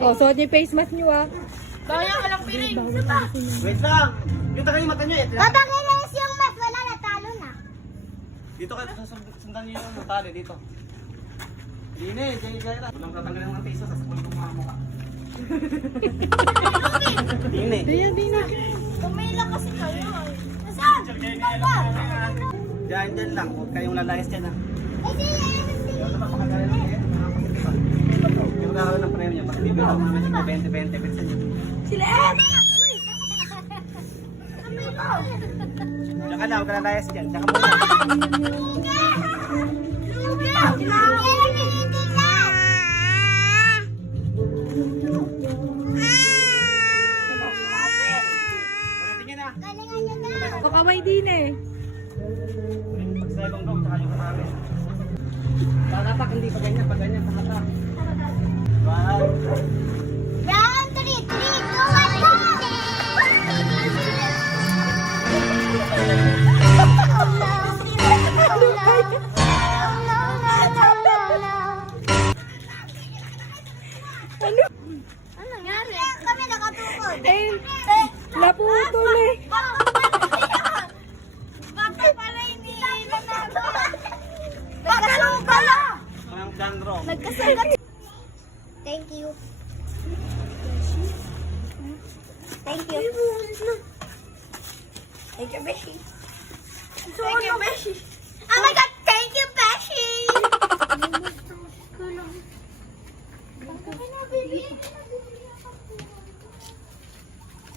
Oh, suot niyo yung face mask niyo ah. Bawal walang piling. Wait lang. Yung taga yung mata nyo eh. Papakilis yung mas wala natalo na. Dito kayo, sundan nyo yung tali dito. Dine, Jaira. Walang tatanggalin ng face mask, sasakulin ko mga mukha. Dine. Dina. Tumila kasi kayo. Nasaan? Papa! Diyan lang, huwag kayong lalayas dyan ha. Eh, Yung napapakagalan ng kayo, yung gagawin ng premyo, pag bibigyan ako namin yung 20-20 pesos nyo. Sila Ed! Diyan ka na, huwag ka lalayas dyan. Diyan ka muna. Parating na. Kakamay din eh. Pag sa ibang room, tsaka yung kasama. Pag hindi pa ganyan, pag ganyan, pakatak. Wow. Round 3, 3, 2, 1, go! Ano? Ano nangyari? Kami nakatukod. Eh, naputol eh. Bakit pala hindi nanalo? Nagkasal pala! Ang dandro. Nagkasal. Thank you. Thank you. Thank you, Beshi. Thank you, Beshi. Oh my God! Thank you, Beshi!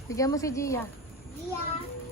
Bigyan mo si Gia. Yeah.